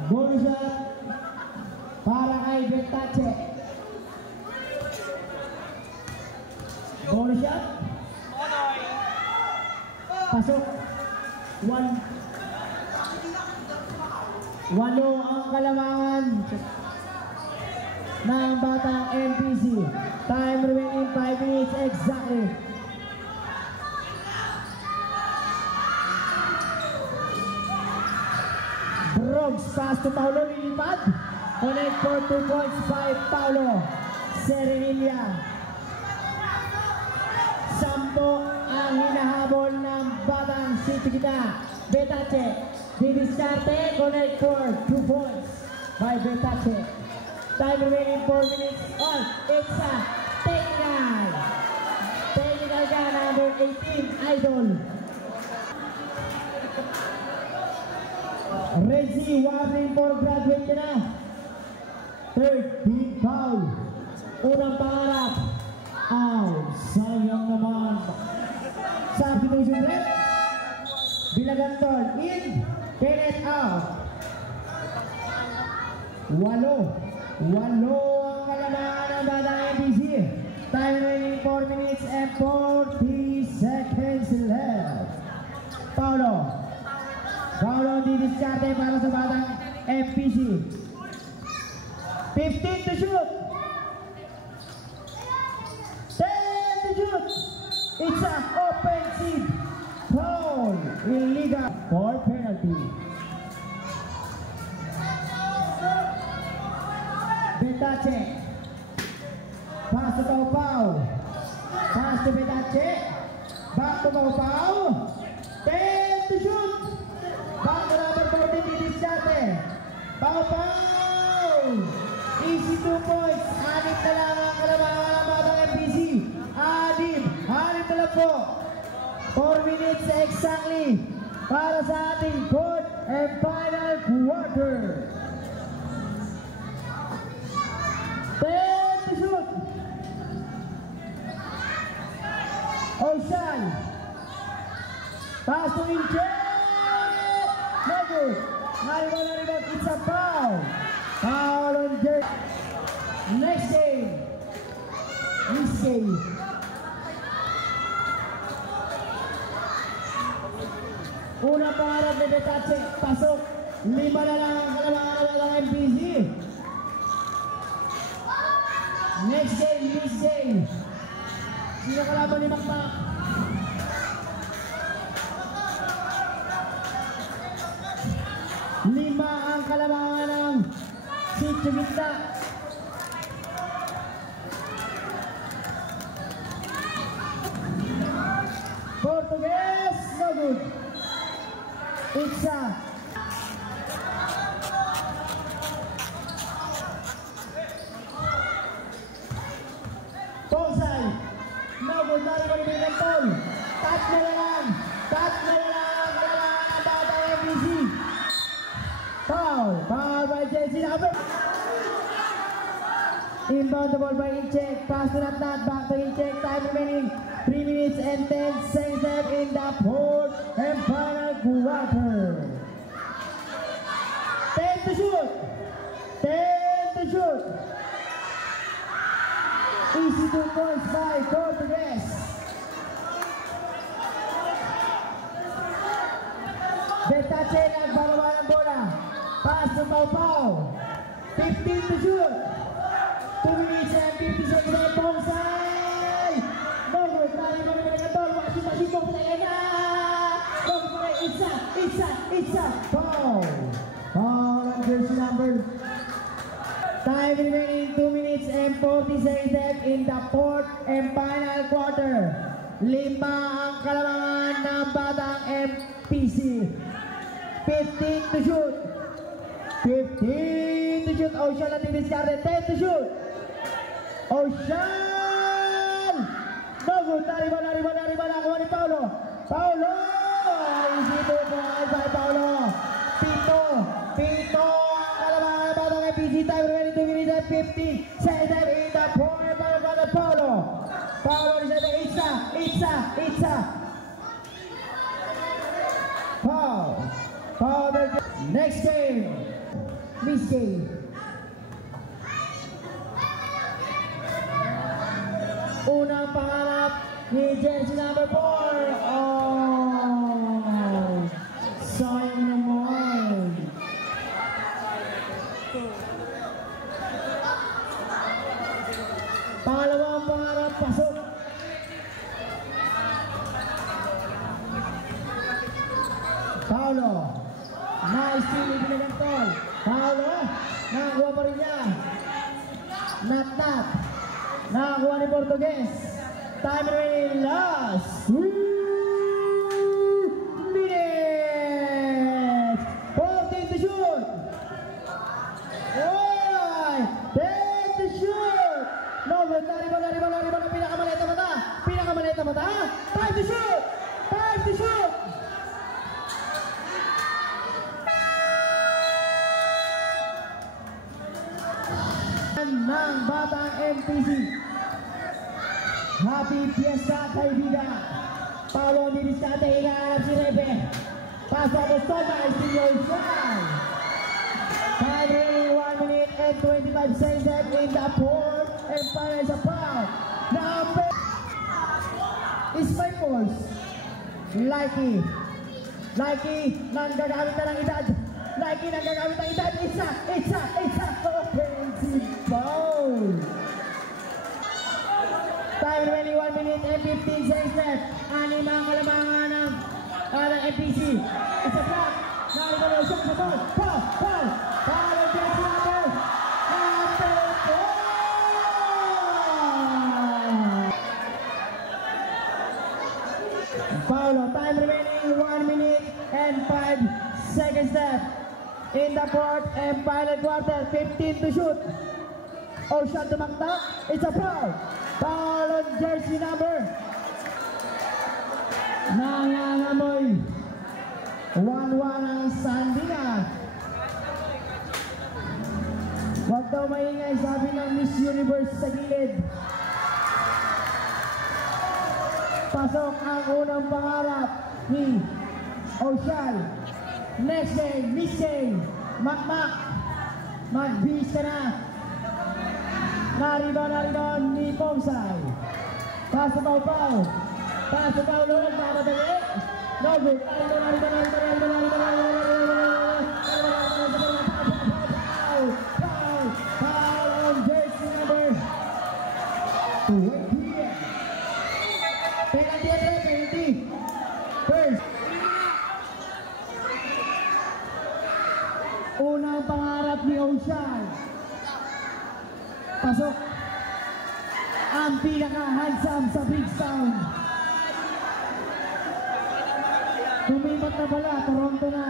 Ball shot para kay Betache. Ball shot. Pasok. 8 ang kalamangan ng batang MPC. Time remaining 5 minutes exactly. Brooks pass to Paulo, lilipad. Connect for 2 points by Paulo. Serenilla. 10 ang hinahabol ng batang Sitio Gitna. Betache. Didiskarte, connect for 2 points by Betache. Time remaining 4 minutes on. It's a technical guy number 18, Idol. Reggie warning for graduate na. Third team foul. Unang pangarap. Sayang naman. Substitution red. Bilagantol in. Kenneth out. 8 ang kalamangan ng batang MPC. Time remaining 4 minutes and 40 seconds left. Paulo Didiskarte para sa batang FPC. 15 to shoot. 10 to shoot. It's an offensive foul. Illegal for penalty. Betache. Pass to Pau. Pass to Betache. Back to Pau. 10 to shoot. Back to number 14, Didiskarte. Pau. Easy 2 points. Anip na lang ang kalamangan ng batang FPC. Anip na lang po. 4 minutes exactly para sa ating fourth and final quarter. 10 to shoot. Ocean. Pass to Inche. No good. Rebound. It's a foul. Foul on Jerk. Next game. This game. Una pangarap ni Betache. Pasok. 5 na lang ang kalamangan ng MPC. Next game. Sino kalaban ni Makmak? Lima ang kalamangan ng Sitio Gitna. Portuguese, no good. Itza. Bonsai. No good, nari ni Kantol. Tatlo na lang ang kalamangan ng batang FPC. Foul by JC Nabe. Inbound the ball by Incheck. Pass to Nat. Back to Incheck. Time remaining 3 minutes and 10 seconds in the fourth and final quarter. 10 to shoot. Easy 2 points by Portuguese. Betache nagbalawa ng bola. Pass to Pau. 15 to shoot. 2 minutes and 50 seconds. Bonsai. No good. Tali mo naman ang katol. Makasip mo sa kanya. No good. It's a foul. Foul on jersey number. Time remaining 2 minutes and 40 seconds in the fourth and final quarter. 5 ang kalamangan ng batang MPC. 15 to shoot. Ocean at Didiskarte. 10 to shoot. Ocean. No good. Nariba. Nakuha ni Paulo. Easy 2 points by Paulo. Pito ang kalamangan ng batang MPC. Time remaining 2 minutes and 50 seconds in the fourth and final quarter. Paulo is at the Itza. Foul. Next game. This game. Unang pangarap ni jersey number 4. Sayang naman. Pangalawang pangarap, pasok. Paulo. Nice stealing pinagantol. Paulo. Nakakuha pa rin niya. Nat. Nakakuha ni Portuguese. Time remaining last 3 minutes. 14 to shoot. Alright. 10 to shoot. No good. Nariba. Pinakamaliit na mata. Time to shoot. Ng batang MPC. Happy Fiesta, kaibigan. Paulo Didiskarte, hinahanap si Rebe. Pass on the stop by Steve Ocean. Time remaining 1 minute and 25 seconds in the fourth and final foul. Number is my force. Likey. Nike nang gagamit na ng edad. Nike nang gagamit ng edad. Isa offensive foul. Time remaining 1 minute and 15 seconds left. Anim ang kalamangan ng MPC. It's a block. Narito na siya sa ball. Foul. Foul ang jersey number. Paulo, time remaining 1 minute and 5 seconds left. In the fourth and final quarter, 15 to shoot. Ocean tumakta. It's a foul. Foul on jersey number. Nangangamoy. 1-1 ang sandingan. Huwag daw maingay, sabi ng Miss Universe sa gilid. Pasok ang unang pangarap ni Ocean. Next game, Miss Jane. Makmak. Mag-bis ka na. Narito ni Pomsay. Pass to Pau. Lulog, mamadali. No good. Foul on jersey number 20. Penalty. First. Unang pangarap ni Ocean. Pasok. Ang pinaka-handsome sa Bridgetown. Tumipat na pala, Toronto na.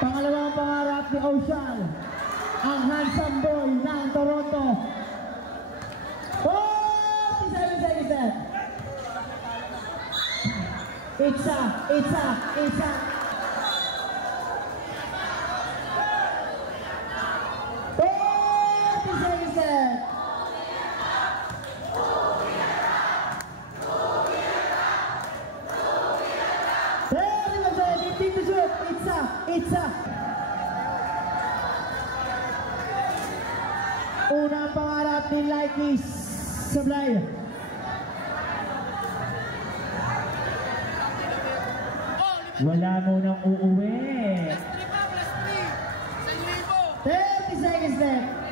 Pangalawang pangarap ni Ocean. Ang handsome boy ng Toronto. 47 seconds left. It's a. 30 seconds left. It's a. Unang pangarap ni Nike Sablay. Wala mo nang uuwi. 30 seconds left.